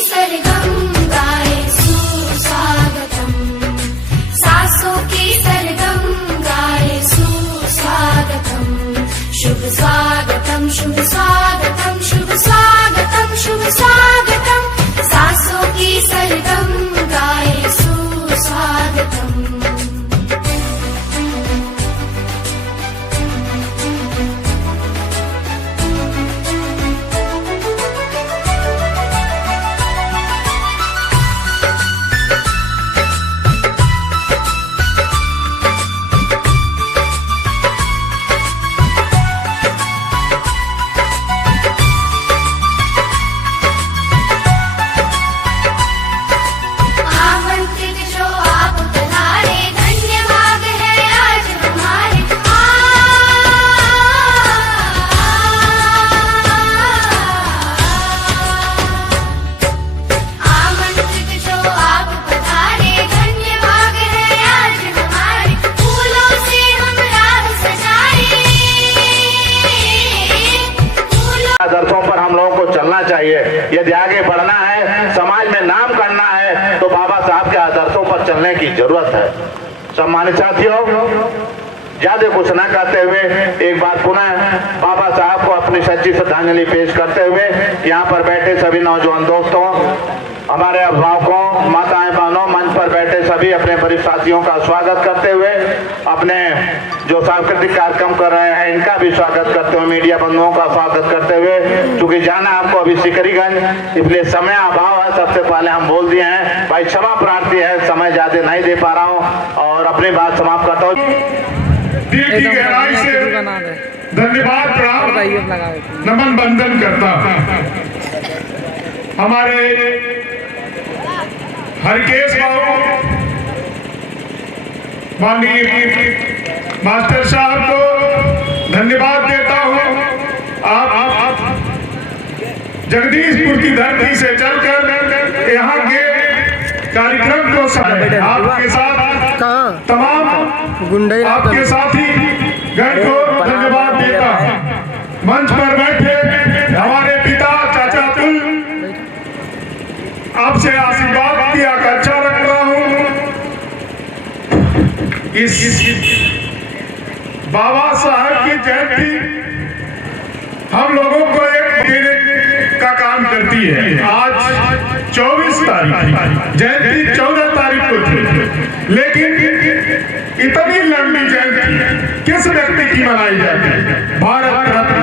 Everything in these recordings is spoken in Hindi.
सरगम गाए सुस्वागतम, सासों की सरगम गाए सुस्वागतम, शुभ स्वागतम शुभ स्वागतम शुभ स्वागतम शुभ स्वागतम, सासों की सरगम गाए सुस्वागतम। आदर्शों पर हम लोगों को चलना चाहिए। यदि आगे बढ़ना है, समाज में नाम करना है, तो बाबा साहब के आदर्शों पर चलने की जरूरत है। सम्मानित साथियों, ज्यादा कुछ न करते हुए एक बार पुनः बाबा साहब को अपनी सच्ची श्रद्धांजलि पेश करते हुए यहाँ पर बैठे सभी नौजवान दोस्तों, हमारे अभिभावकों, माताएं बहनों, मंच पर बैठे सभी अपने वरिष्ठ साथियों का स्वागत करते हुए, अपने जो सांस्कृतिक कार्यक्रम कर रहे हैं इनका भी स्वागत करते हुए, मीडिया बंधुओं का स्वागत करते हुए, क्योंकि जाना आपको अभी सिकरीगंज, इसलिए समय अभाव है, सबसे पहले हम बोल दिए हैं। भाई क्षमा प्रार्थी है, समय ज्यादा नहीं दे पा रहा हूँ और अपनी बात समाप्त करता हूँ। दिल की गहराई से धन्यवाद प्रणाम नमन बंदन करता हमारे हरकेश बाबू माननीय मास्टर साहब को धन्यवाद देता हूँ। आप जगदीशपुर की धरती से चलकर यहाँ के कार्यक्रम को आपके साथ तमाम आपके साथी गण को धन्यवाद देता हूँ। मंच पर बैठे हमारे पिता चाचा तुल, आपसे आशीर्वाद की आकांक्षा रख रहा हूँ। इस बाबा साहब की जयंती हम लोगों को एक देने का काम करती है। आज 24 तारीख, जयंती 14 तारीख को थी, लेकिन इतनी लंबी जयंती किस व्यक्ति की मनाई जाती है? भारत रत्न।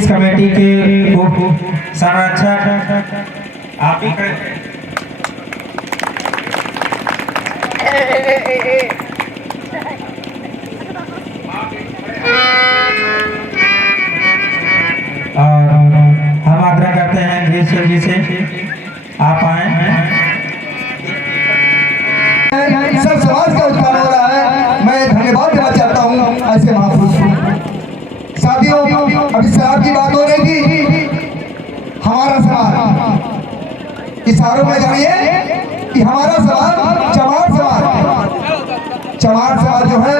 इस कमेटी के उप संरक्षक आप ही और हम आग्रह करते हैं ग्रीष्म जी से आप आए। सब समाज का उत्थान हो रहा है, मैं धन्यवाद देना चाहता हूँ ऐसे महापुरुष को। साथियों, अभी शराब की बात हो रही थी। हमारा समाज इशारों में जानिए कि हमारा समाज चमार समाज जो है,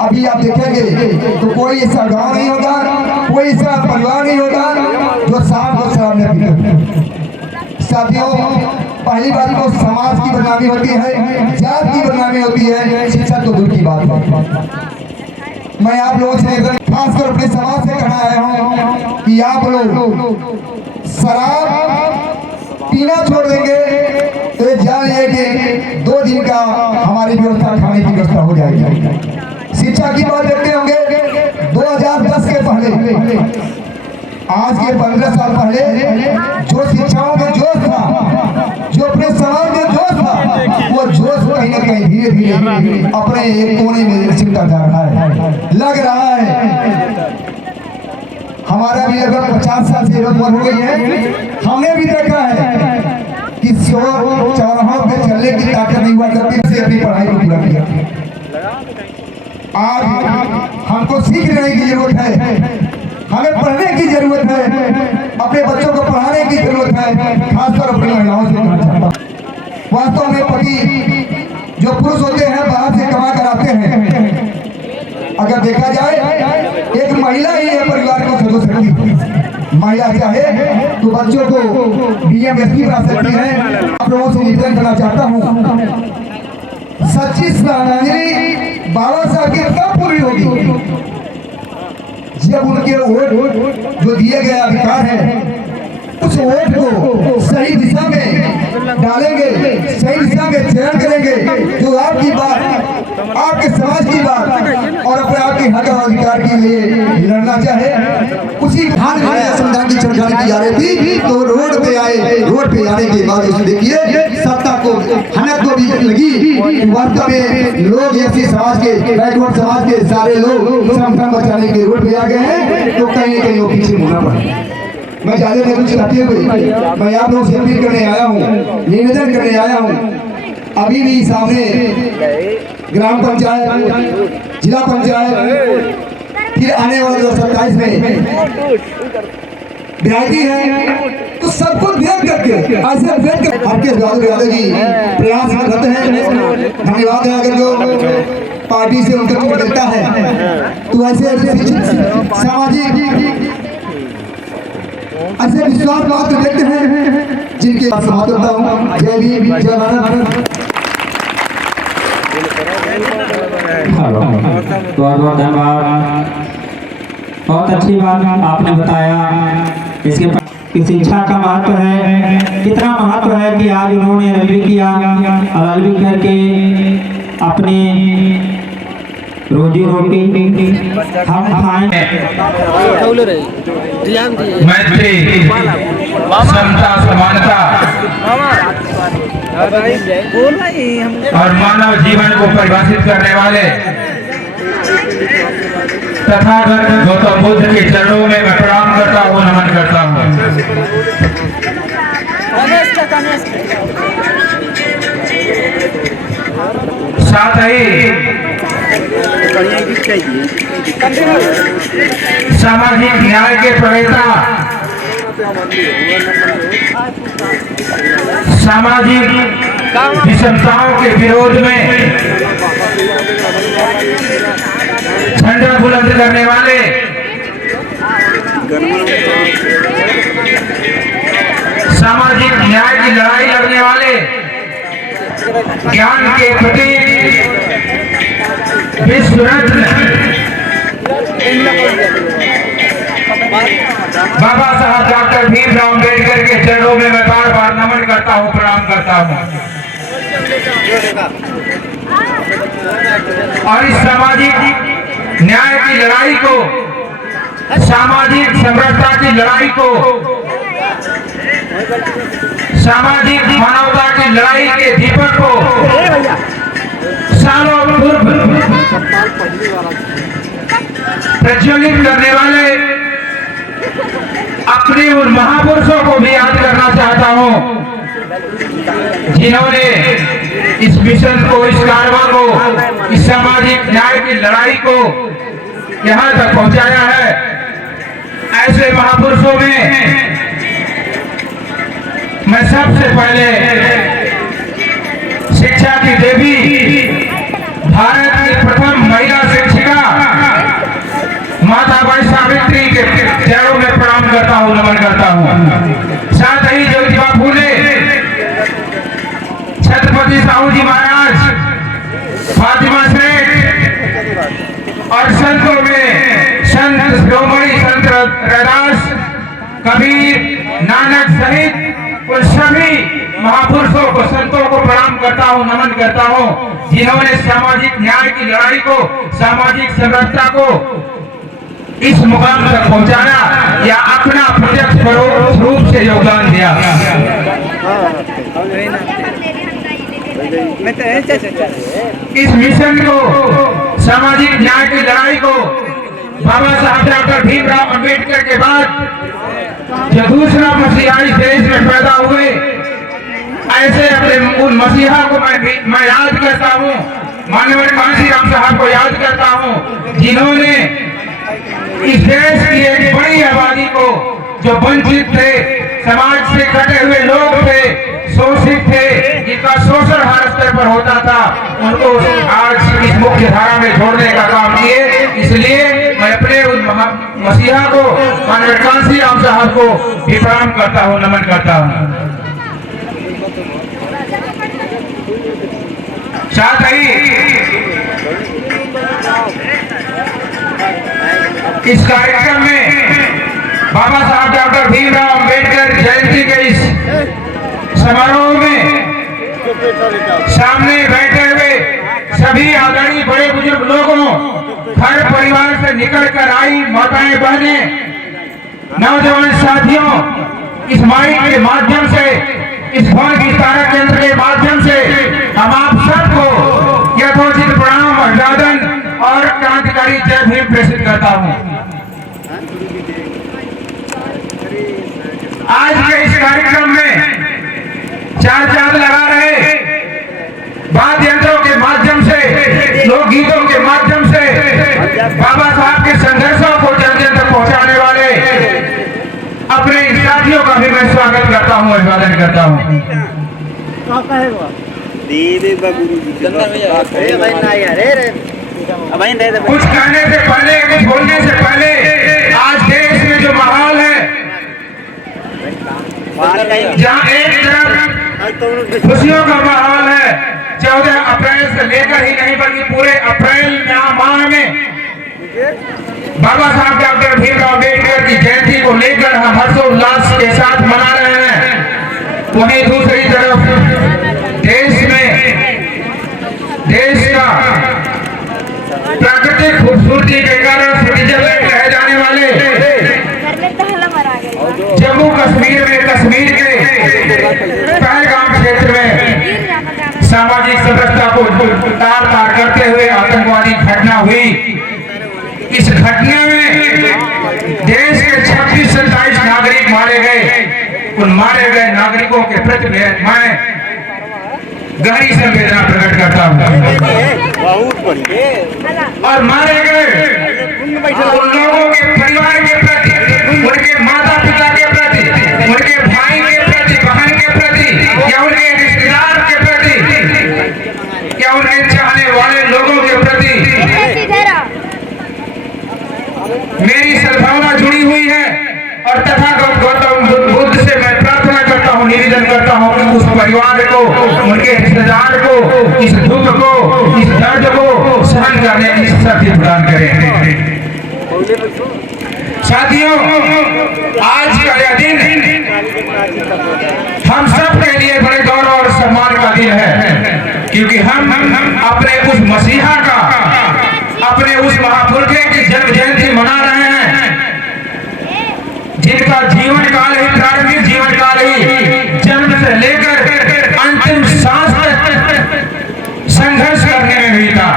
अभी आप देखेंगे तो कोई ऐसा गांव नहीं होगा, कोई ऐसा परिवार नहीं होगा जो शाम को शराब नहीं पीते। साथियों, पहली बात तो समाज की बदनामी होती है, जात की बदनामी होती है, शिक्षा तो दूर की बात है। मैं आप लोगों से खासकर अपने समाज से कहना आया हूँ कि आप लोग शराब पीना छोड़ देंगे तो जानिए कि 2 दिन का हमारी व्यवस्था, खाने की व्यवस्था हो जाएगी। शिक्षा की बात देखते होंगे, 2010 के पहले, आज के 15 साल पहले जो शिक्षाओं में जोश था, जो अपने समाज में जोश था, वो जोश कहीं न कहीं धीरे धीरे अपने एक कोने में छिपता जा रहा है, लग रहा है। हमारा भी लगभग 50 साल से उम्र हो गई है। हमने भी देखा है कि चौराहों पे चलने की ताकत नहीं हुआ करती से अपनी पढ़ाई को पूरा किया। आज हमको सीखने की जरूरत है, हमें पढ़ने की जरूरत है, अपने बच्चों को पढ़ाने की जरूरत है, खासकर अपनी महिलाओं से कहना चाहता हूं। वास्तव में पति जो पुरुष होते हैं बाहर से कमा कर आते हैं, अगर देखा जाए एक महिला ही है परिवार को सदस्य रखती है। महिला चाहे तो बच्चों को डीएम एसपी बना सकती है। आप लोगों से निवेदन करना चाहता हूँ, सच्ची श्रद्धांजलि बाबा साहब की कब पूरी होगी? जब उनके वोट जो दिए गए अधिकार है उस वोट को सही दिशा में डालेंगे, सही दिशा में चयन करेंगे, जो आपकी बात, आपके समाज की बात और अपने आपके हक और अधिकार के लिए लड़ना चाहे, उसी हाल में संविधान की छेड़छाड़ की जा रही थी। तो रोड पे आए, रोड पे आने के बाद उसने देखिए सत्ता को हनक को भी लगी। वास्तव में लोग ऐसे समाज के, बैकवर्ड समाज के सारे लोग संगठन बचाने के रोड पे आ गए हैं, तो कहीं न कहीं वो पीछे मुड़ना पड़ा। मैं ज्यादा नहीं कुछ कहते हुए मैं आप लोगों से अपील करने आया हूँ, निवेदन करने आया हूँ। अभी भी सामने ग्राम पंचायत, जिला पंचायत, फिर आने वाले 2027 में ब्याजी है, तो सबको देख करके ऐसे देख कर आपके यादव जी प्रयास करते हैं। धन्यवाद है। अगर जो पार्टी से उनका टिकट मिलता है तो ऐसे सामाजिक ऐसे विश्वास बात व्यक्त हैं जिनके समाप्त करता हूँ। जय भीम, जय भारत। बहुत बहुत धन्यवाद। बहुत अच्छी बात आपने बताया। इसके शिक्षा का महत्व है, कितना महत्व है कि आज उन्होंने 11वीं किया और 11वीं करके अपनी रोजी रोटी हम खाएं। मैत्री, समता, समानता और मानव जीवन को परिभाषित करने वाले तथागत गौतम बुद्ध के चरणों में मैं प्रणाम करता हूँ, नमन करता हूँ। साथ ही सामाजिक न्याय के प्रणेता, सामाजिक विषमताओं के विरोध में झंडा बुलंद करने वाले, सामाजिक न्याय की लड़ाई लड़ने वाले, ज्ञान के प्रतीक विश्व रत्न बाबा साहब डॉक्टर भीमराव अम्बेडकर के चरणों में मैं बार बार नमन करता हूँ, प्रणाम करता हूँ। और इस सामाजिक न्याय की लड़ाई को, सामाजिक समरसता की लड़ाई को, सामाजिक मानवता की लड़ाई के दीपक को सालों पूर्व प्रज्वलित करने वाले अपने उन महापुरुषों को भी याद करना चाहता हूं जिन्होंने इस मिशन को, इस कारवा को, इस सामाजिक न्याय की लड़ाई को यहां तक पहुंचाया है। ऐसे महापुरुषों में मैं सबसे पहले शिक्षा की देवी, भारत की प्रथम महिला शिक्षिका माता बाई सावित्री के चरणों में प्रणाम करता हूँ, नमन करता हूँ। साथ ही ज्योतिबा फूले, छत्रपति साहू जी महाराज, फातिमा सेठ और संतों में संत शिरोमणि संत रैदास, कबीर, नानक सहित उन सभी महापुरुषों को, संतों को प्रणाम करता हूँ, नमन करता हूँ जिन्होंने सामाजिक न्याय की लड़ाई को, सामाजिक समरसता को इस मुकाम तक पहुंचाया या अपना प्रत्यक्ष परोक्ष रूप से योगदान दिया। इस मिशन को, सामाजिक न्याय की लड़ाई को बाबा साहब डॉक्टर भीमराव अम्बेडकर के बाद जो दूसरा मसीहा इस देश में पैदा हुए, ऐसे अपने उन मसीहा को मैं याद करता हूँ, माननीय कांशीराम साहब को याद करता हूँ जिन्होंने इस देश की एक बड़ी आबादी को, जो वंचित थे, समाज से कटे हुए लोग थे, शोषित थे, जिनका शोषण हर स्तर पर होता था, उनको आज इस मुख्य धारा में जोड़ने का काम किए। इसलिए मैं अपने उन मसीहा को माननीय कांसी राम साहब को भी प्रणाम करता हूँ, नमन करता हूँ। साथ ही इस कार्यक्रम में बाबा साहब डॉक्टर भीमराव अंबेडकर जयंती के इस समारोह में सामने बैठे हुए सभी आदरणीय बड़े बुजुर्ग लोगों, हर परिवार से निकल कर आई माताएं बहनें, नौजवान साथियों, इस माइक के माध्यम से, इस फोन विस्तार केंद्र के माध्यम से हम आप सबको यथोचित प्रणाम, अभिवादन और क्रांतिकारी जय भीम प्रेषित करता हूं। आज के इस कार्यक्रम में चार चांद लगा रहे वाद्य यंत्रों के माध्यम से, लोकगीतों के माध्यम से बाबा साहब के संघर्षों को जन जन तक पहुंचाने वाले अपने साथियों का भी मैं स्वागत करता हूं, अभिवादन करता हूं। कुछ कहने से पहले, कुछ बोलने से पहले, आज देश में जो माहौल है, जहाँ एक तरफ खुशियों का माहौल है, 14 अप्रैल से लेकर ही नहीं बल्कि पूरे अप्रैल माह में बाबा साहब डॉक्टर भीमराव अम्बेडकर की जयंती को लेकर हम हर्षोल्लास के साथ मना रहे हैं। वहीं दूसरी तरफ देश का प्राकृतिक खूबसूरती के कारण रह जाने वाले जम्मू कश्मीर में, कश्मीर के पहलगाम क्षेत्र में सामाजिक समरसता को तार तार करते हुए आतंकवादी घटना हुई। इस घटना में देश के 26-27 नागरिक मारे गए। उन मारे गए नागरिकों के प्रति मैं गहरी संवेदना प्रकट करता हूँ। और मारे गए उन लोगों के परिवार के प्रति, उनके माता पिता के प्रति, उनके भाई के प्रति, बहन के प्रति, या उनके रिश्तेदार के प्रति, या उनके चाहने वाले लोगों के प्रति मेरी सद्भावना जुड़ी हुई है। और तथागत गौतम बुद्ध से मैं प्रार्थना करता हूँ, निवेदन करता हूँ कि उस परिवार को, उनके रिश्तेदार को इस दुख को, इस दर्द को सहन करने की शक्ति प्रदान करें। साथियों, आज का यह दिन हम सब के लिए बड़े गौरव और सम्मान का दिन है, क्योंकि हम अपने उस मसीहा का, अपने उस महापुरुष की जन्म जयंती मना रहे हैं, जिनका जीवन काल ही, प्रारंभिक जीवन काल ही जन्म से लेकर अंतिम सांस तक संघर्ष करने में हुई था।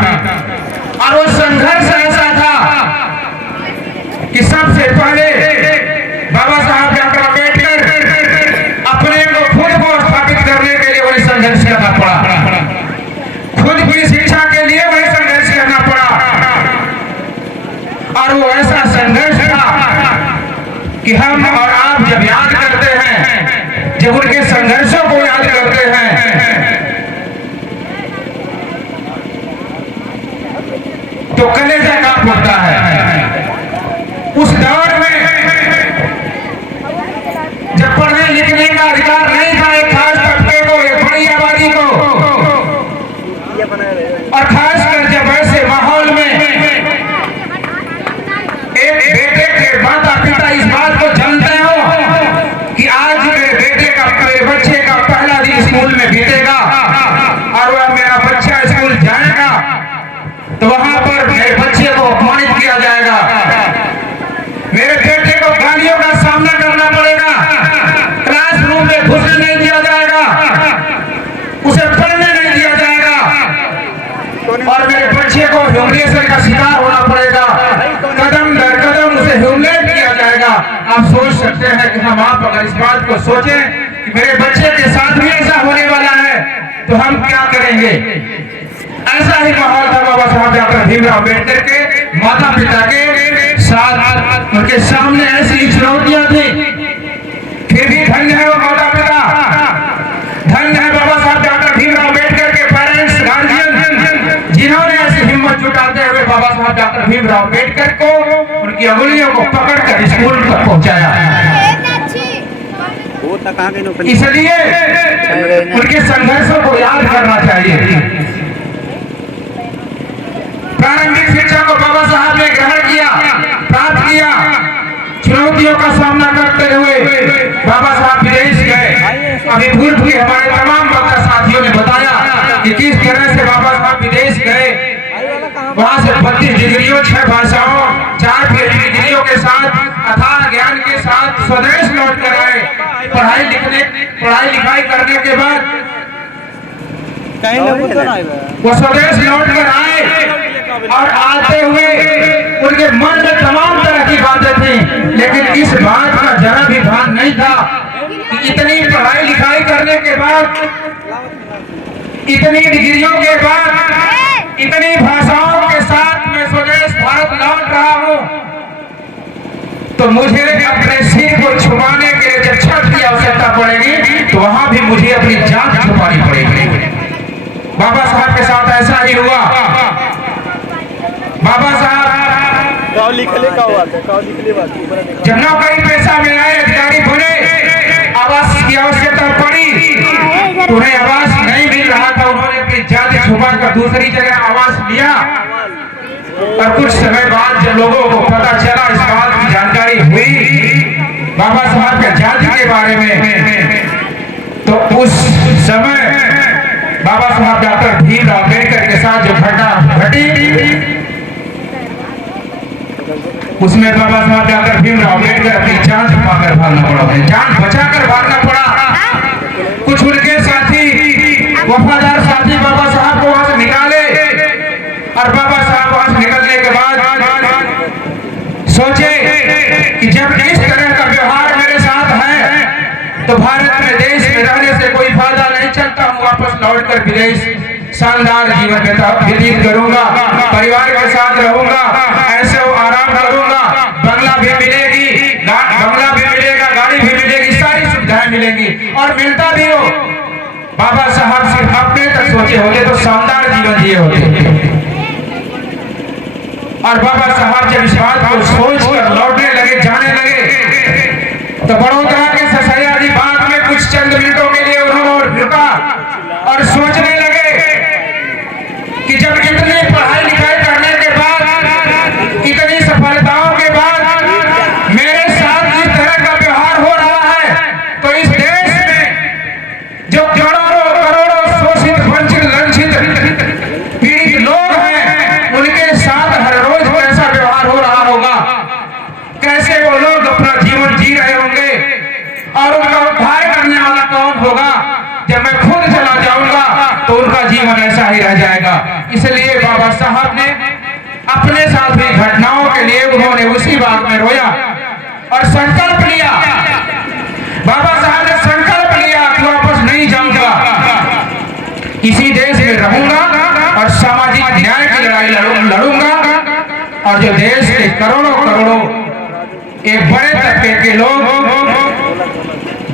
और वो संघर्ष ऐसा था कि सबसे पहले बाबा साहब डॉक्टर अम्बेडकर अपने को खुद को स्थापित करने के लिए उन्हें संघर्ष करना पड़ा, खुद की शिक्षा के लिए उन्हें संघर्ष करना पड़ा। और वो ऐसा संघर्ष था कि हम और आप जब याद करते हैं, जब उनके संघर्षों को याद करते हैं, तो कलेजा कांप उठता है। उस दौर में जब पढ़ने लिखने का अधिकार नहीं था एक खास तबके को, एक बड़ी आबादी को, और खासकर जब ऐसे माहौल में एक बेटे के माता पिता इस बात को जानते हो कि आज मेरे बेटे का, मेरे बच्चे का पहला दिन स्कूल में बीतेगा और वह मेरा बच्चा स्कूल जाएगा, तो वहां पर मेरे बच्चे को अपमानित किया जाएगा, मेरे बेटे को गालियों का सामना करना पड़ेगा, क्लासरूम में घुसने नहीं दिया जाएगा, उसे पढ़ने नहीं दिया जाएगा, और मेरे बच्चे को ह्यूमिलिएशन का शिकार होना पड़ेगा, कदम दर कदम उसे ह्यूमिलेट किया जाएगा। आप सोच सकते हैं कि हम आप अगर इस बात को सोचें कि मेरे बच्चे के साथ भी ऐसा होने वाला है तो हम क्या करेंगे। ऐसा ही माहौल था बाबा साहब डॉक्टर भीमराव अम्बेडकर के माता पिता के साथ, उनके सामने ऐसी चुनौतियां थी, फिर भी धन्य है वो माता पिता, धन्य है बाबा साहब डॉक्टर भीमराव अम्बेडकर के पेरेंट्स, गार्जियन, जिन्होंने ऐसी हिम्मत जुटाते हुए बाबा साहब डॉक्टर भीमराव अम्बेडकर को, उनके की अंगुलियों को पकड़कर स्कूल तक पहुंचाया। इसलिए उनके संघर्षों को याद करना चाहिए। प्रारंभिक शिक्षा को बाबा साहब ने ग्रहण किया, प्राप्त किया। चुनौतियों का सामना करते हुए बाबा साहब विदेश गए। अभी पूर्व भी हमारे तमाम वक्ता साथियों ने बताया कि किस तरह से बाबा साहब विदेश गए। वहां से 32 डिग्रियों, 6 भाषाओं, 4 PhD डिग्रियों के साथ, अथाह ज्ञान के साथ स्वदेश लौट कर आए। पढ़ाई लिखाई करने के बाद वो स्वदेश लौट कर आए और आते हुए उनके मन में तमाम तरह की बातें थी, लेकिन इस बात का जरा भी भान नहीं था कि इतनी पढ़ाई लिखाई करने के बाद, इतनी डिग्रियों के बाद, इतनी भाषाओं के साथ मैं स्वदेश भारत लौट रहा हूं, तो मुझे अपने सिर को छुपाने के लिए जब छत की आवश्यकता पड़ेगी तो वहां भी मुझे अपनी जान छुपानी पड़ेगी। बाबा साहब के साथ ऐसा ही हुआ। बाबा साहब जब नौकरी पेशा में आए, अधिकारी बने, आवास की आवश्यकता पड़ी, उन्हें आवास नहीं मिल रहा था। उन्होंने अपनी जाति छुपाकर दूसरी जगह आवास लिया और कुछ समय बाद जब लोगों को पता चला, इस बात की जानकारी हुई बाबा साहब के जाति के बारे में, तो उस समय बाबा साहब डॉक्टर भीमराव अम्बेडकर के साथ जो घटना घटी, उसमें बाबा साहब डॉक्टर भीमराव अम्बेडकर अपनी जान छुपाकर भागना पड़ा, उन्हें जान बचाकर भागना पड़ा। कुछ उनके साथी, वफादार साथी बाबा साहब को वहां से निकाले और बाबा साहब वहां से निकलने के बाद सोचे कि जब इस तरह का व्यवहार मेरे साथ है तो भारत में, देश में रहने से कोई फायदा नहीं चलता। हूँ वापस लौटकर विदेश शानदार जीवन व्यतीत करूंगा, परिवार के साथ रहूंगा, ऐसे आराम करूंगा, बंगला भी मिलेगी, बंगला भी मिलेगा, गाड़ी भी मिलेगी, सारी सुविधाएं मिलेंगी और मिलता भी हो। बाबा साहब सिर्फ अपने तक सोचे होते तो शानदार जीवन जिए होते। और बाबा साहब जब इस बात को सोच कर लौटने लगे, जाने लगे, तो बड़ोदरा के ससैयाजी बाग में कुछ चंद मिनटों के लिए उन्होंने रुका और सोचने लगे कि जब इतनी पढ़ाई लिखाई करने के बाद, इतनी सफलताओं के बाद मेरे साथ इस तरह का व्यवहार हो रहा है, तो इस देश में जो करोड़ों करोड़ों शोषित, वंचित, लंचित, पीड़ित लोग हैं, उनके साथ हर रोज कैसा व्यवहार हो रहा होगा, कैसे वो लोग अपना जीवन जी रहे होंगे और उनका उद्धार करने वाला कौन होगा। जब मैं खुद चला जाऊंगा तो उनका जीवन ऐसा ही रह जाएगा। इसलिए बाबा साहब ने अपने साथ हुई घटनाओं के लिए उन्होंने उसी बात में रोया और संकल्प लिया। बाबा साहब ने संकल्प लिया कि वापस नहीं जाऊंगा, इसी देश में रहूंगा और सामाजिक न्याय की लड़ाई लड़ूंगा। और जो देश के करोड़ों करोड़ों एक बड़े तबके के लोग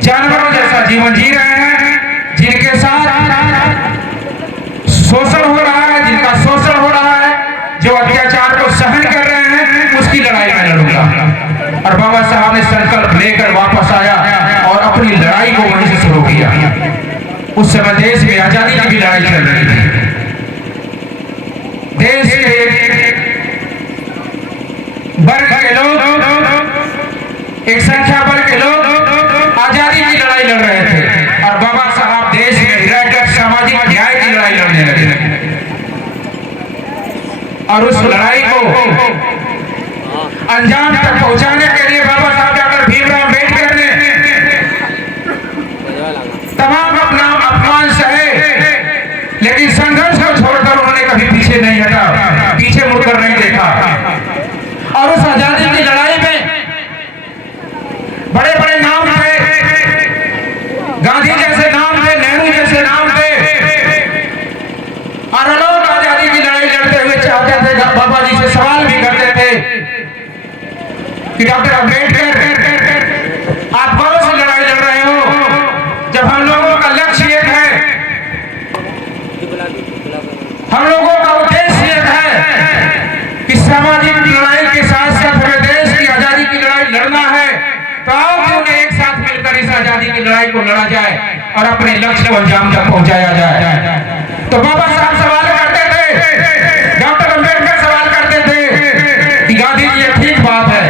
जानवरों जैसा जीवन जी रहे हैं, जिनके साथ शोषण हो रहा है, जिनका शोषण हो रहा है, जो अत्याचार को सहन कर रहे हैं, उसकी लड़ाई में लड़ूंगा। और बाबा साहब ने संकल्प लेकर वापस आया और अपनी लड़ाई को वहीं से शुरू किया। उस समय देश में आजादी की भी लड़ाई चल रही थी। देश के वर्ग के लोग, एक संख्या बल के लोग आजादी की लड़ाई लड़ रहे थे और बाबा साहब देश में रहकर सामाजिक न्याय की लड़ाई लड़ने लगे। और उस लड़ाई को अंजाम तक पहुंचाने के लिए बाबा साहब डॉक्टर भीमराव अम्बेडकर ने तमाम अपना अपमान सहे, लेकिन संघर्ष को छोड़कर उन्होंने कभी पीछे नहीं हटा, पीछे मुड़कर नहीं देखा। और उस आजादी की लड़ाई में बड़े बड़े नाम थे, गांधी जैसे नाम थे, नेहरू जैसे नाम थे, और लोग आजादी की लड़ाई लड़ते हुए चाहते थे, बाबा जी से सवाल भी करते थे कि डॉक्टर अम्बेडकर आप कौन सी लड़ाई लड़ रहे हो, जब हम लोगों का लक्ष्य एक है, हम लोगों का उद्देश्य एक है कि सामाजिक लड़ाई के साथ साथ हमें देश लड़ना है तो आओ क्यों न एक साथ मिलकर इस आजादी की लड़ाई को लड़ा जाए और अपने लक्ष्य को अंजाम तक पहुंचाया जाए। तो बाबा साहब सवाल करते थे, डॉक्टर अम्बेडकर सवाल करते थे कि गांधी जी ये ठीक बात है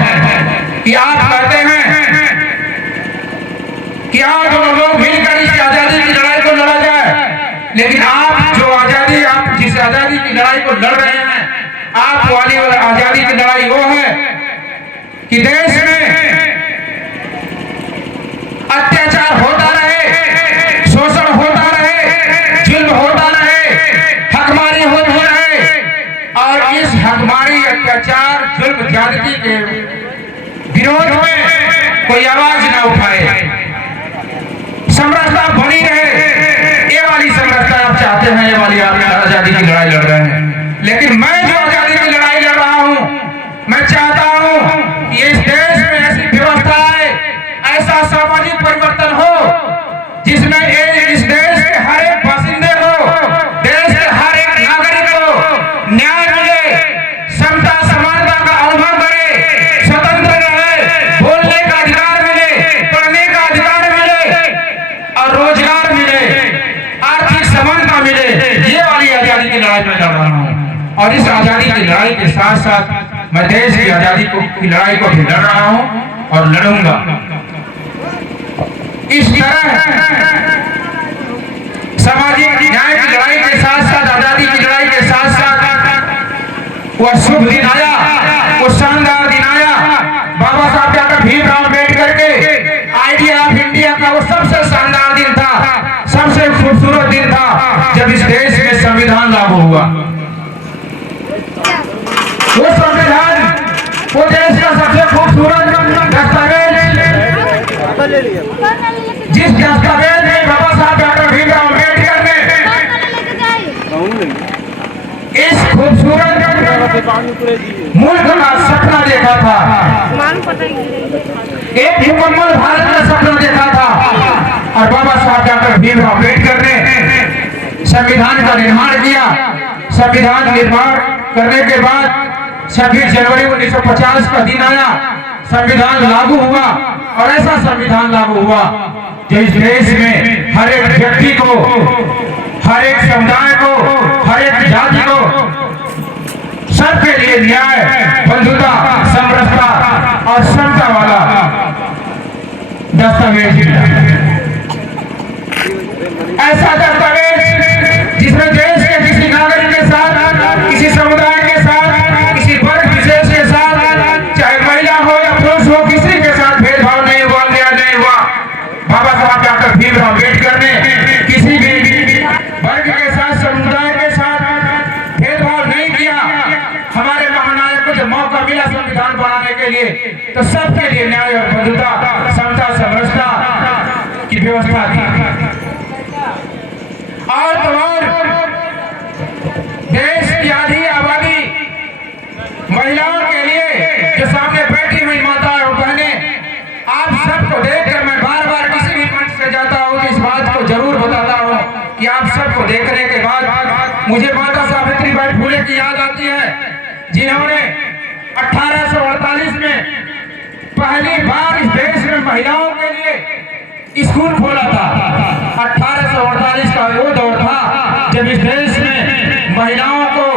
कि आप कहते हैं कि आओ दोनों लोग मिलकर इस आजादी की लड़ाई को लड़ा जाए, लेकिन आप जो आजादी, आप जिस आजादी की लड़ाई को लड़ रहे हैं, आप वाली आजादी की लड़ाई वो है कि देश में अत्याचार होता रहे, शोषण होता रहे, जुल्म होता रहे, हकमारी होती रहे, और इस हकमारी, अत्याचार, जुल्म, ज्यादती के विरोध में कोई आवाज ना उठाए, समरसता बनी रहे। ये वाली समरसता आप चाहते हैं, ये वाली आप आजादी की लड़ाई लड़ रहे हैं। लेकिन मैं जो आजादी की लड़ाई लड़ रहा हूं, मैं चाहता हूं कि इस देश में ऐसी व्यवस्था आए, ऐसा सामाजिक परिवर्तन हो जिसमें इस देश के हर एक बासिंदे को, देश के हर एक नागरिक को न्याय मिले, समता समानता का अनुभव करे, स्वतंत्र रहे, बोलने का अधिकार मिले, पढ़ने का अधिकार मिले और रोजगार मिले, आर्थिक समानता मिले। ये वाली आजादी की लड़ाई में लड़ रहा हूँ और इस आजादी की लड़ाई के साथ साथ मैं देश की आजादी की लड़ाई को भी लड़ रहा हूँ और लड़ूंगा। इस तरह सामाजिक न्याय की लड़ाई के साथ साथ, आजादी की लड़ाई के साथ साथ वह शुभ दिन आया, वो शानदार दिन आया। बाबा साहब डॉक्टर भीमराव अम्बेडकर के आइडिया ऑफ इंडिया का वो सबसे शानदार दिन था, सबसे खूबसूरत दिन था जब इस देश में संविधान लागू हुआ। वो संविधान, वो देश का सबसे खूबसूरत दस्तावेज, जिस दस्तावेज में बाबा साहब डॉक्टर भीमराव अम्बेडकर ने इस खूबसूरत मुल्क का सपना देखा था, एक मुकम्मल भारत का सपना देखा था, और बाबा साहब डॉक्टर भीमराव अम्बेडकर ने संविधान का निर्माण किया। संविधान निर्माण करने के बाद 26 जनवरी 1950 का दिन आया, संविधान लागू हुआ और ऐसा संविधान लागू हुआ जो इस देश में हर एक व्यक्ति को, हर एक समुदाय को, हर एक जाति को, सबके लिए न्याय, बंधुता, समरसता और समता वाला दस्तावेज मिला। ऐसा दस्तावेज जिसमें देश के किसी नागरिक के साथ, किसी समुदाय के साथ, किसी वर्ग विशेष के साथ, चाहे महिला हो या पुरुष हो, किसी के साथ भेदभाव नहीं हुआ, अन्याय नहीं हुआ। बाबा साहब डॉक्टर भीमराव अम्बेडकर ने किसी भी वर्ग के साथ, समुदाय के साथ भेदभाव नहीं किया। हमारे महानायक को जब मौका मिला संविधान बनाने के लिए तो सबके लिए न्याय और बंधुता, समता, समरसता की व्यवस्था थी। और तो और देश की आधी आबादी महिलाओं के लिए जो सामने बैठी हुई माता और बहनें, आप सबको देखकर मैं बार बार किसी भी मंच से जाता हूँ तो इस बात को जरूर बताता हूँ कि आप सबको देखने के बाद मुझे माता सावित्रीबाई फुले की याद आती है, जिन्होंने 1848 में पहली बार इस देश में महिलाओं के लिए स्कूल खोला था। 1848 का वो दौर था जब इस देश में महिलाओं को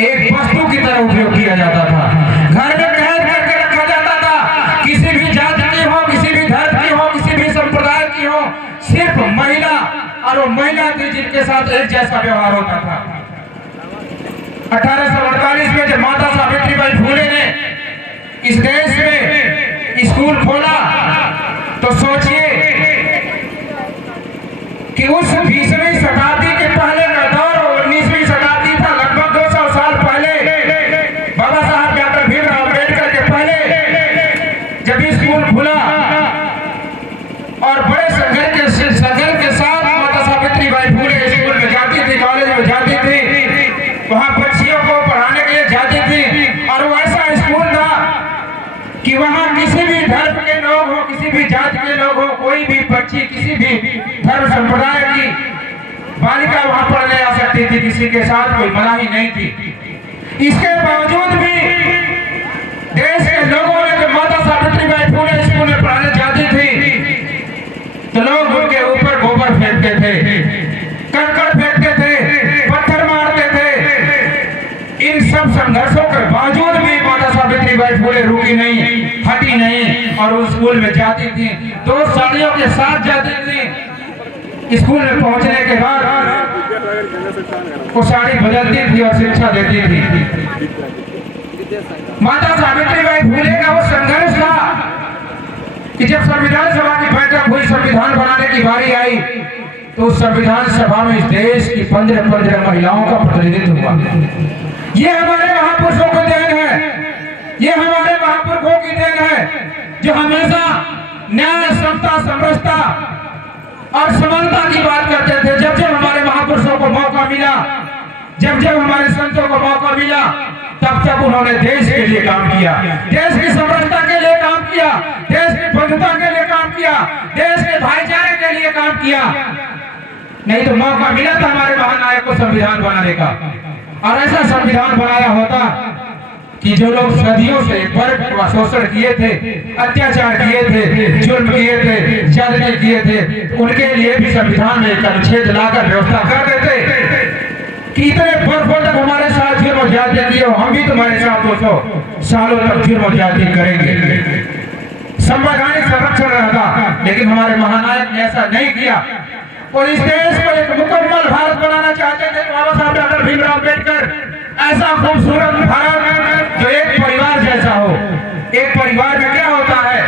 एक वस्तु की तरह उपयोग किया जाता था, घर में कैद करके रखा जाता था। किसी भी जाति की हो, किसी भी धर्म की हो, किसी भी संप्रदाय की हो, सिर्फ महिला और वो महिला थी जिनके साथ एक जैसा व्यवहार होता था। 1848 में जब माता सावित्रीबाई फुले ने इस देश में स्कूल खोला तो सोचिए कि उस 20वीं शताब्दी के पहले का दौर 19वीं शताब्दी था, लगभग 200 साल पहले, बाबा साहब डॉक्टर भीमराव अम्बेडकर के पहले जब स्कूल खुला और बड़े संघर्ष के साथ माता सावित्रीबाई फुले स्कूल में जाती थी, कॉलेज में जाती थी, वहां बच्चियों को पढ़ाने के लिए जाती थी। और वो ऐसा स्कूल था कि वहां किसी भी धर्म के लोग हो, किसी भी जाति के लोग हो, कोई भी बच्ची किसी भी धर्म संप्रदाय की बालिका वहां पढ़ने आ सकती थी, किसी के साथ कोई मनाही नहीं थी। इसके बावजूद भी देश के लोगों ने जब माता सावित्री और उस स्कूल में जाती थी, 2 साड़ियों के साथ जाती थी। स्कूल में पहुंचने के बाद वो साड़ी बदलती थी और शिक्षा देती थी। माता सावित्रीबाई फुले का वो संघर्ष था कि जब संविधान सभा की बैठक हुई, संविधान बनाने की बारी आई, तो उस संविधान सभा में इस देश की 15 महिलाओं का प्रतिनिधित्व हुआ। ये हमारे महापुरुषों की देन है, ये हमारे महापुरुषों की देन है, जो हमेशा न्याय, समता, समरसता और समानता की बात करते थे। जब जब हमारे महापुरुषों को मौका मिला, जब जब हमारे संतों को मौका मिला, तब तक उन्होंने देश के लिए काम किया, देश की समरसता के लिए काम किया, देश की बंधुता के लिए काम किया, देश के भाईचारे के लिए काम किया। नहीं तो मौका मिला था हमारे महानायक को संविधान बनाने का, और ऐसा संविधान बनाया होता कि जो लोग सदियों से वर्ग का शोषण किए थे, अत्याचार किए थे, जुल्म किए थे, ज्यादती किए थे, उनके लिए भी संविधान में एक अनुच्छेद लाकर व्यवस्था कर देते कि इतने वर्षों तक हमारे साथ जुर्म और ज्यादती किए हो, हम भी तुम्हारे साथ 200 सालों तक जुर्म और ज्यादती करेंगे। संवैधानिक संरक्षण रहता, लेकिन हमारे महानायक ने ऐसा नहीं किया और इस देश को एक मुकम्मल भारत बनाना चाहते थे। बाबा साहब डॉक्टर भीमराव अम्बेडकर ऐसा खूबसूरत भारत जो एक परिवार जैसा हो। एक परिवार में क्या होता है,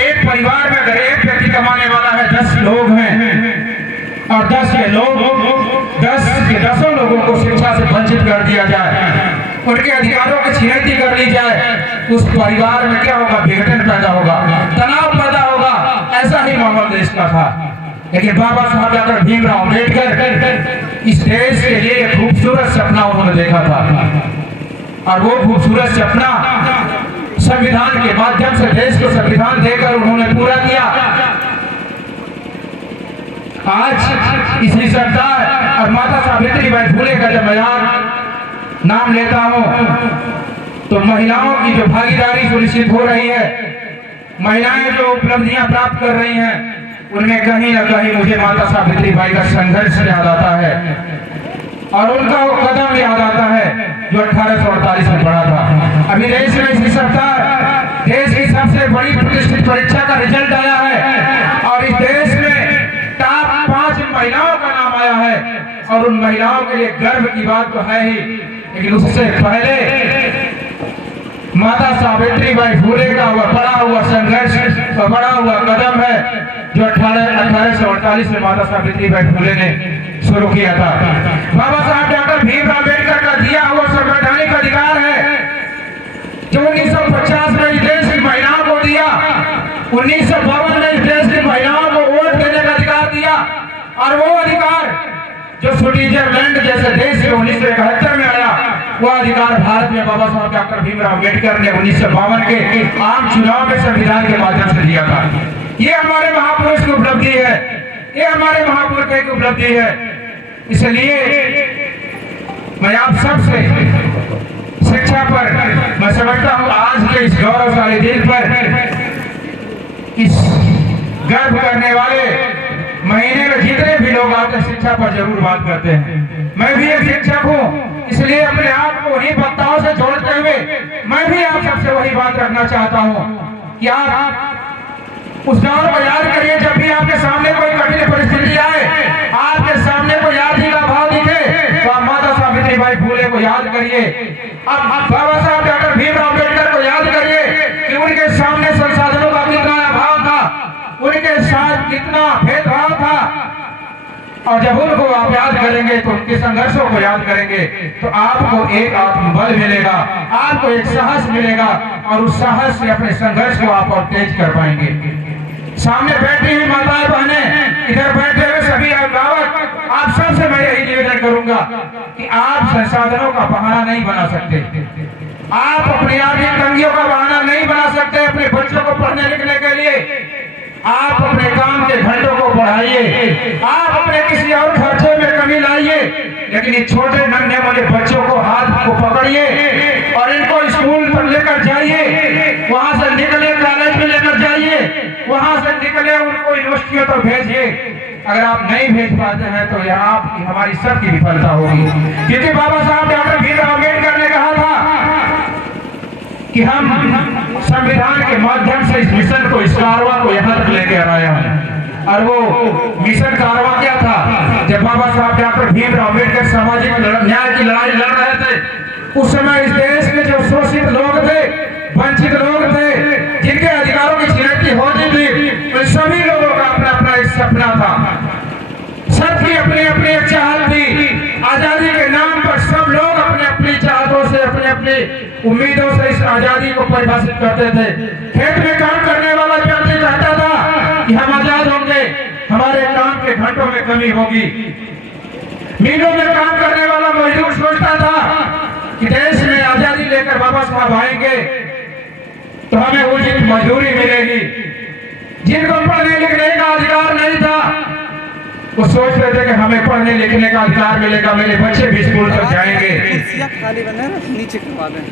एक परिवार में अगर एक व्यक्ति कमाने वाला है, 10 लोग हैं और 10 के लोग 10 लोगों को शिक्षा से वंचित कर दिया जाए, उनके अधिकारों की छिनैती कर ली जाए, उस परिवार में क्या होगा, विघटन पैदा होगा, तनाव पैदा होगा। ऐसा ही माहौल देश का था। लेकिन बाबा साहब डॉक्टर भीमराव अम्बेडकर इस देश के लिए एक खूबसूरत सपना उन्होंने देखा था, और वो खूबसूरत सपना संविधान के माध्यम से देश को संविधान देकर उन्होंने पूरा किया। आज इसी सरदार और माता सावित्रीबाई फुले का जब मैं नाम लेता हूं, तो महिलाओं की जो भागीदारी सुनिश्चित हो रही है, महिलाएं जो उपलब्धियां प्राप्त कर रही हैं, उनमें कहीं ना कहीं मुझे माता सावित्रीबाई का संघर्ष याद आता है और उनका वो कदम याद आता है जो 1848 में पड़ा था। अभी देश में इसी सप्ताह देश की सबसे बड़ी प्रतिष्ठित परीक्षा का रिजल्ट आया है और इस देश में टॉप 5 महिलाओं का नाम आया है, और उन महिलाओं के लिए गर्व की बात तो है ही, लेकिन उससे पहले माता सावित्रीबाई फुले का वह बड़ा हुआ संघर्ष और बड़ा हुआ कदम है जो 1848 में माता सावित्रीबाई फुले ने शुरू किया था। बाबा साहब डॉक्टर भीमराव अम्बेडकर का दिया हुआ संवैधानिक अधिकार है जो 1950 में इस देश की महिलाओं को दिया, 1952 में इस देश की महिलाओं को वोट देने का अधिकार दिया, और वो अधिकार जो स्विट्जरलैंड जैसे देश में 1971 में आया, वो अधिकार भारत में बाबा साहब डॉक्टर भीमराव अम्बेडकर ने 1952 के आम चुनाव में संविधान के माध्यम से दिया था। ये हमारे महापुरुष की उपलब्धि है, ये हमारे महापुरुष की उपलब्धि है। इसलिए मैं आप सबसे शिक्षा पर मैं समझता हूँ आज के इस गौरवशाली दिन पर इस गर्व करने वाले महीने में जितने भी लोग आते शिक्षा पर जरूर बात करते हैं। मैं भी एक शिक्षक हूँ, इसलिए अपने आप को उन्हीं वक्ताओं से जोड़ते हुए मैं भी आप सबसे वही बात रखना चाहता हूँ कि आप उस दौर को याद करिए जब भी आपके सामने कोई कठिन परिस्थिति आए, आपके सामने कोई आदि का भाव दिखे, तो आप माता सावित्रीबाई फुले को याद करिए, अब बाबा साहब डॉक्टर भीमराव अम्बेडकर को याद करिए कि उनके सामने संसाधनों का कितना अभाव था, उनके साथ कितना भेदभाव था, और जब उनको आप याद करेंगे तो उनके संघर्षों को याद करेंगे तो आपको एक आत्मबल मिलेगा, आपको एक साहस मिलेगा, और उस साहस से अपने संघर्ष को आप और तेज कर पाएंगे। सामने बैठी हुई माताएं बहनें, इधर बैठे हुए सभी अभिभावक, आप सबसे मैं यही निवेदन करूंगा कि आप संसाधनों का बहाना नहीं बना सकते, आप अपनी आर्थिक तंगियों का बहाना नहीं बना सकते अपने बच्चों को पढ़ने लिखने के लिए। आप अपने काम के घंटों को बढ़ाइए, आप अपने किसी और खर्चे में कमी लाइए, लेकिन ये छोटे नन्हे मुन्ने बच्चों को हाथ को पकड़िए और इनको स्कूल पर लेकर जाइए, वहां से निकले कॉलेज में लेकर जाइए, वहां से निकले उनको यूनिवर्सिटियों तक भेजिए। अगर आप नहीं भेज पाते हैं तो यह आपकी हमारी सबकी विफलता होगी, क्योंकि बाबा साहब डॉक्टर भीमराव अम्बेडकर ने कहा था कि हम संविधान के माध्यम से इस मिशन को, इस कारवा को यहाँ तक लेके आया हूँ। और वो मिशन कारवा क्या था? जब बाबा साहब डॉक्टर भीमराव अम्बेडकर सामाजिक न्याय की लड़ाई लड़ रहे थे, उस समय इस देश के जो शोषित लोग थे, वंचित लोग थे, जिनके अधिकारों की छिनौती होती थी, उन सभी लोगों का अपना अपना एक सपना था, सबकी अपनी अपनी एक चाहत थी। आजादी के नाम पर सब लोग अपने अपनी चाहतों से, अपने अपनी उम्मीदों से इस आजादी को परिभाषित करते थे। खेत में काम करने वाला व्यक्ति चाहता था कि हम आजाद होंगे, हमारे काम के घंटों में कमी होगी। मीलों में काम करने वाला मजदूर सोचता था कि देश में आजादी लेकर बाबा साहब आएंगे तो हमें उचित मजदूरी मिलेगी। जिनको पढ़ने लिखने का अधिकार नहीं था, वो सोच रहे थे कि हमें पढ़ने लिखने का अधिकार मिलेगा, मेरे बच्चे भी स्कूल तक जाएंगे। खाली बने नीचे करवा दें।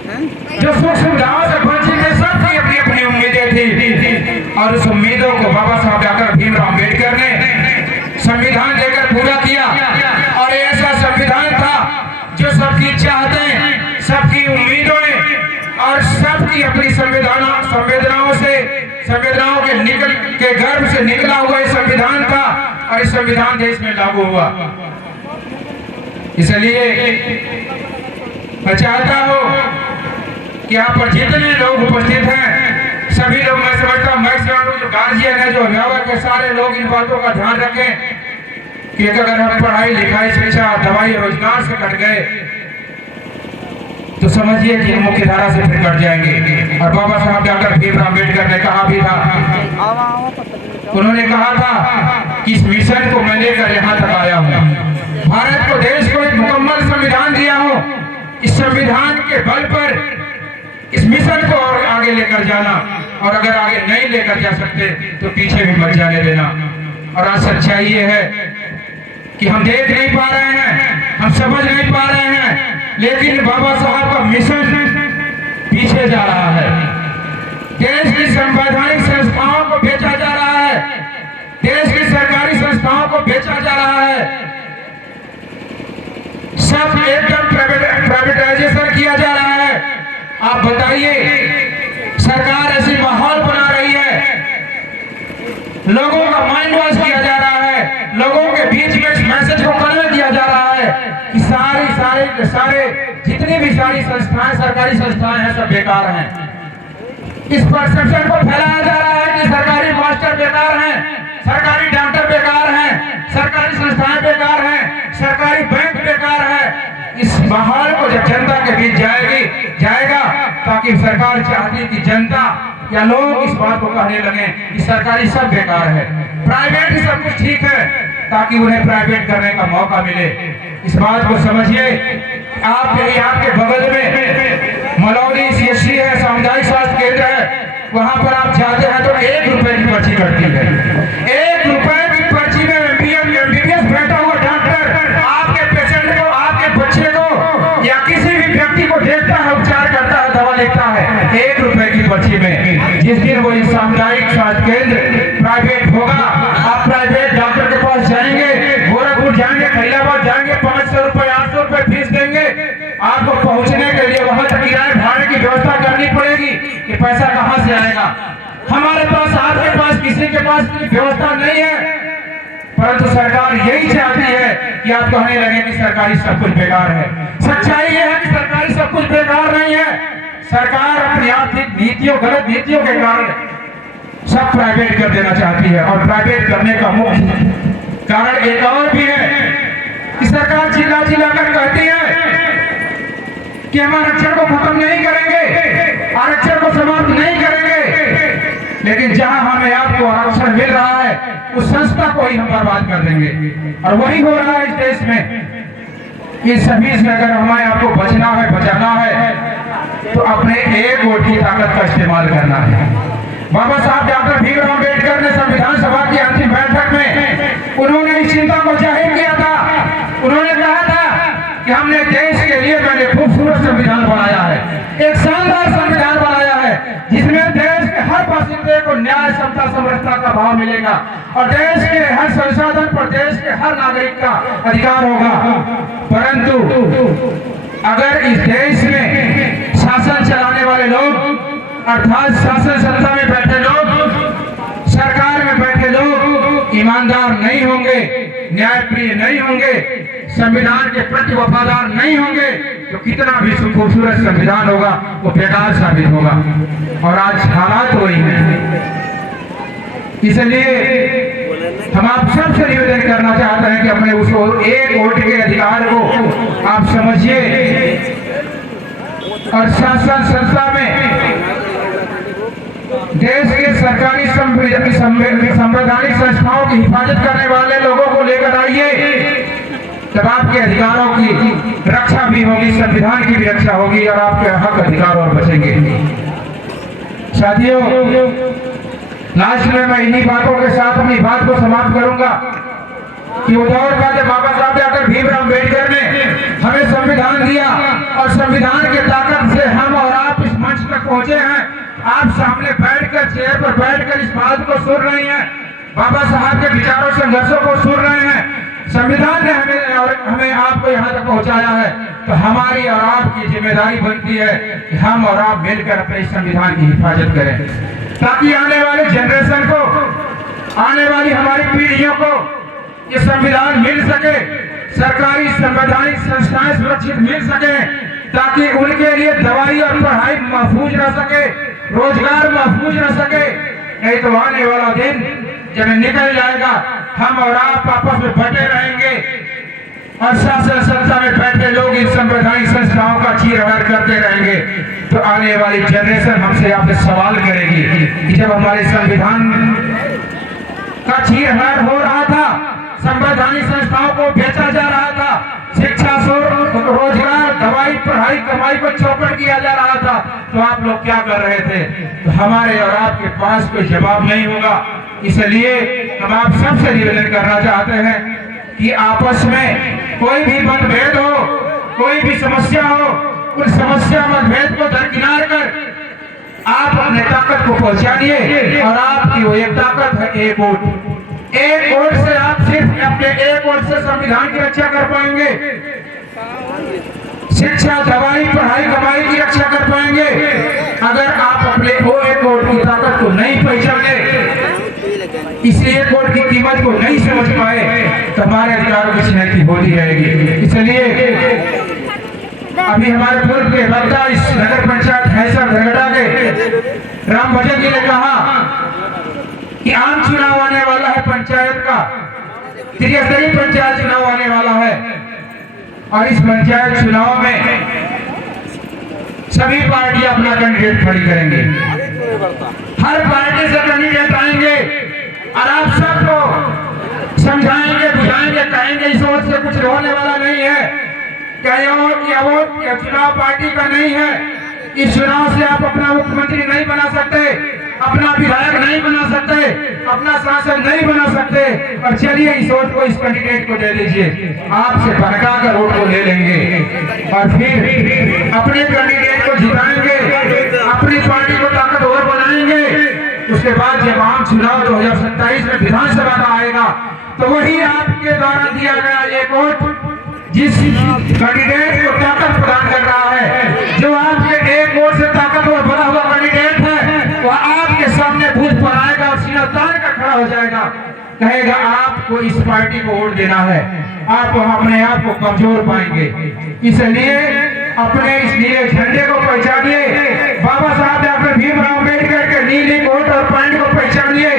जो सुख सुविधाओं से वंचित थे, सबकी अपनी अपनी उम्मीदें थी, और उस उम्मीदों को बाबा साहब डॉक्टर भीमराव अम्बेडकर ने संविधान देकर पूरा किया। और ऐसा संविधान था जो सबकी चाहतें, सबकी उम्मीदों और सबकी अपनी संवेदनाओं के निकल के गर्भ से निकला हुआ ये संविधान था, और इस संविधान देश में लागू हुआ। इसलिए मैं चाहता हूं कि यहाँ पर जितने लोग उपस्थित हैं, सभी लोग, मैं समझता हूँ, मैक्सिमम जो गार्जियन है, जो अभिभावक है, सारे लोग इन बातों का ध्यान रखें कि अगर हम पढ़ाई लिखाई, शिक्षा, दवाई, रोजगार से कट गए तो समझिए कि हम मुख्य धारा से फिर कट जाएंगे। और बाबा साहब डॉक्टर भीमराव अम्बेडकर ने कहा भी था, उन्होंने कहा था कि इस मिशन को मैं लेकर यहाँ तक आया हूँ, भारत को, देश को एक मुकम्मल संविधान दिया हूँ। इस संविधान के बल पर इस मिशन को और आगे लेकर जाना, और अगर आगे नहीं लेकर जा सकते तो पीछे भी मत जाने देना। और आज सच्चाई ये है कि हम देख नहीं पा रहे हैं, हम समझ नहीं पा रहे हैं, लेकिन बाबा साहब का मिशन पीछे जा रहा है। देश की संवैधानिक संस्थाओं को बेचा जा रहा है, देश की सरकारी संस्थाओं को बेचा जा रहा है, सब एकदम प्राइवेटाइजेशन किया जा रहा है। आप बताइए, सरकार ऐसी माहौल बना रही है, लोगों का माइंड वॉश किया जा रहा है, लोगों के बीच में इस मैसेज को कन्वे किया जा रहा है कि सारे जितनी भी सारी संस्थाएं, सरकारी संस्थाएं हैं, सब बेकार हैं। इस परसेप्शन को फैलाया जा रहा है कि सरकारी मास्टर बेकार हैं, सरकारी डॉक्टर बेकार हैं, सरकारी संस्थाएं बेकार हैं, सरकारी बैंक बेकार है। इस माहौल को जब जनता के बीच जाएगा, ताकि सरकार चाहती कि जनता या लोग इस बात को कहने लगे कि सरकारी सब बेकार है, प्राइवेट ही सब कुछ ठीक है, ताकि उन्हें प्राइवेट करने का मौका मिले। इस बात को समझिए। आपके बगल में मलौनी सीएससी है, सामुदायिक स्वास्थ्य केंद्र है, वहां पर आप जाते हैं तो 1 रुपए की पर्ची कटती है। 1 रुपए की पर्ची में एमबीबीएस बैठा हुआ डॉक्टर आपके पेशेंट को, आपके बच्चे को या किसी भी व्यक्ति को देखता है, उपचार करता है, दवा लिखता है 1 रुपए की पर्ची में। जिस दिन वो सामुदायिक स्वास्थ्य केंद्र प्राइवेट होगा, आप प्राइवेट डॉक्टर के पास जाएंगे, गोरखपुर जाएंगे, खैराबाद जाएंगे, 500 रुपए 800 रुपए फीस देंगे, आपको पहुंचने के लिए वहां तक किराए भाड़े की व्यवस्था करनी पड़ेगी। कि पैसा कहां से आएगा? हमारे पास, आपके पास, किसी के पास व्यवस्था नहीं है, परंतु सरकार यही चाहती है कि आप कहने लगे कि सरकारी सब कुछ बेकार है। सच्चाई यह है कि सरकारी सब कुछ बेकार नहीं है। सरकार अपनी आर्थिक नीतियों, गलत नीतियों के कारण सब प्राइवेट कर देना चाहती है, और प्राइवेट करने का मुख्य कारण एक और भी है कि सरकार चिल्ला कर कहती है कि हम आरक्षण को खत्म नहीं करेंगे, आरक्षण को समाप्त नहीं करेंगे, लेकिन जहां हमें आपको आरक्षण मिल रहा है उस संस्था को ही हम बर्बाद कर देंगे। और वही हो रहा है इस देश में। इस सभी से अगर हमें आपको बचना है, बचाना है, तो अपने एक वोट की ताकत का इस्तेमाल करना है। बाबा साहब डॉक्टर भीमराव अम्बेडकर ने संविधान सभा की अंतिम बैठक में उन्होंने इस चिंता को जाहिर किया था। उन्होंने कहा था कि हमने देश के लिए मैंने खूबसूरत संविधान बनाया है, एक शानदार संविधान बनाया है, जिसमें देश के हर बासिंदे को न्याय, समता, समरसता का भाव मिलेगा, और देश के हर संसाधन पर देश के हर नागरिक का अधिकार होगा। परंतु अगर इस देश में शासन चलाने वाले लोग अर्थात शासन सत्ता में बैठे लोग, सरकार में बैठे लोग ईमानदार नहीं होंगे, न्यायप्रिय नहीं होंगे, संविधान के प्रति वफादार नहीं होंगे, तो कितना भी खूबसूरत संविधान होगा वो बेकार साबित होगा। और आज हालात वही हैं। इसलिए हम आप सबसे निवेदन करना चाहते हैं कि अपने उस एक वोट के अधिकार को आप समझिए और शासन संस्था में देश के सरकारी संवैधानिक संस्थाओं की हिफाजत करने वाले लोगों को लेकर आइए, तब आपके अधिकारों की रक्षा भी होगी, संविधान की भी रक्षा होगी और आपके हक अधिकार और बचेंगे। साथियों, लास्ट में मैं इन्हीं बातों के साथ अपनी बात को समाप्त करूंगा कि वो दौर था जब बाबा साहब डॉक्टर भीमराव अम्बेडकर ने हमें संविधान दिया और संविधान के ताकत से हम और आप इस मंच तक पहुंचे हैं। आप सामने बैठकर, चेयर पर बैठकर इस बात को सुन रहे हैं, बाबा साहब के विचारों संघर्षों को सुन रहे हैं। संविधान ने हमें आपको यहाँ तक पहुँचाया है, तो हमारी और आपकी जिम्मेदारी बनती है कि हम और आप मिलकर अपने संविधान की हिफाजत करें, ताकि आने वाले जनरेशन को, आने वाली हमारी पीढ़ियों को ये संविधान मिल सके, सरकारी संवैधानिक संस्थाएं सुरक्षित मिल सके, ताकि उनके लिए दवाई और पढ़ाई महफूज रह सके, रोजगार महफूज रह सके। नहीं तो आने वाला दिन जब निकल जाएगा, हम और आप आपस में बटे रहेंगे और शासन संस्था में बैठे लोग इन संवैधानिक संस्थाओं का चीरहरण करते रहेंगे, तो आने वाली जनरेशन हमसे आपसे सवाल करेगी कि जब हमारे संविधान का चीरहरण हो रहा था, संवैधानिक संस्थाओं को बेचा जा रहा था, शिक्षा, रोजगार, दवाई, पढ़ाई, कमाई को चौपट किया जा रहा था, तो आप लोग क्या कर रहे थे? तो हमारे और आपके पास कोई जवाब नहीं होगा। इसलिए हम आप सबसे निवेदन करना चाहते हैं कि आपस में कोई भी मतभेद हो, कोई भी समस्या हो, उन समस्या मतभेद को दरकिनार कर आप अपने ताकत को पहचानिए। और आपकी वो एक ताकत है एक वोट। एक वोट से आप सिर्फ अपने एक वोट से संविधान की रक्षा कर पाएंगे, शिक्षा, दवाई, पढ़ाई, कमाई की रक्षा कर पाएंगे। अगर आप अपने वो एक वोट की ताकत को नहीं पहचाने, इस एक वोट की कीमत को नहीं समझ पाए, तो हमारे अधिकारों की छिनैती होती रहेगी। इसलिए अभी हमारे पूर्व के वक्ता इस नगर पंचायत हैसा धरगड़ा के राम भजन जी ने कहा कि आम चुनाव आने वाला है, पंचायत का त्रिस्तरीय पंचायत चुनाव आने वाला है, और इस पंचायत चुनाव में सभी पार्टियां अपना कैंडिडेट खड़ी करेंगे। हर पार्टी से कैंडिडेट आएंगे और आप सबको समझाएंगे, बुझाएंगे, कहेंगे इस वोट से कुछ होने वाला नहीं है, क्या ये वोट चुनाव पार्टी का नहीं है, इस चुनाव से आप अपना मुख्यमंत्री नहीं बना सकते, अपना विधायक नहीं बना सकते, अपना सांसद नहीं बना सकते, और चलिए इस वोट को इस कैंडिडेट को दे दीजिए। आपसे भड़का कर वोट को ले लेंगे और फिर अपने कैंडिडेट को जिताएंगे, अपनी पार्टी को ताकतवर बनाएंगे। उसके बाद जब आम चुनाव 2027 में विधानसभा का आएगा, तो वही आपके द्वारा दिया गया एक वोट जिस कैंडिडेट को ताकत प्रदान कर रहा है, जो आपके एक वोट से ताकतवर बना हुआ कैंडिडेट है, वो आपके सामने बूथ पर आएगा और सीना तान कर खड़ा हो जाएगा, कहेगा आपको इस पार्टी को वोट देना है, आप अपने आप को कमजोर पाएंगे। इसलिए अपने इस नीले झंडे को पहचानिए, बाबा साहब डॉक्टर भीमराव अम्बेडकर के नीले कोट और पैंट को पहचानिए,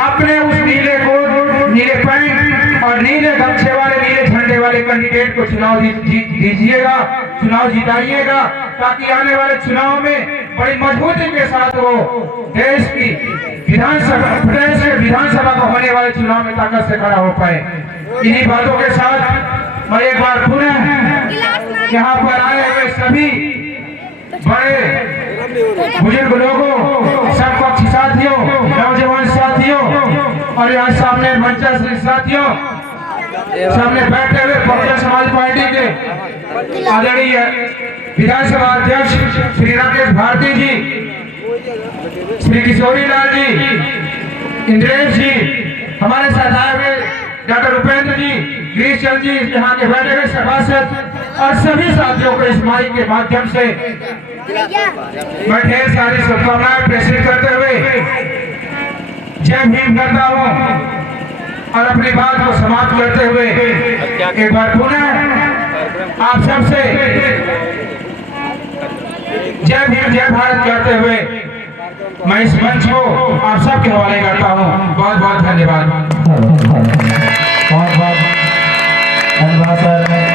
अपने उस नीले कोट, नीले पैंट और नीले गमछे वाले, नीले झंडे वाले कैंडिडेट को चुनाव दीजिएगा, चुनाव जिताइएगा, ताकि आने वाले चुनाव में बड़ी मजबूती के साथ वो देश की विधानसभा, प्रदेश के विधानसभा को होने वाले चुनाव में ताकत से खड़ा हो पाए। इन्हीं बातों के साथ मैं एक बार पुनः यहाँ पर आए हुए सभी बड़े बुजुर्ग लोगों, सब पक्ष साथियों, नौजवान साथियों और यहाँ सामने मंचासीन साथियों, सामने बैठे हुए बहुजन समाज पार्टी के आदरणीय विधानसभा अध्यक्ष श्री राकेश भारती जी, श्री किशोरी लाल जी, इंद्रेश जी, हमारे साथ आए हुए डॉक्टर उपेंद्र जी, गिरीश चंद जी, यहाँ के बैठे हुए सभासद और सभी साथियों को इस माइक के माध्यम से मैं ढेर सारी शुभकामनाएं प्रेषित करते हुए जय भीम करता हूँ और अपनी बात को समाप्त करते हुए एक बार पुनः आप सबसे जय भीम जय भारत करते हुए मैं इस मंच को आप सबके हवाले करता हूँ। बहुत बहुत धन्यवाद। बहुत बहुत धन्यवाद सर।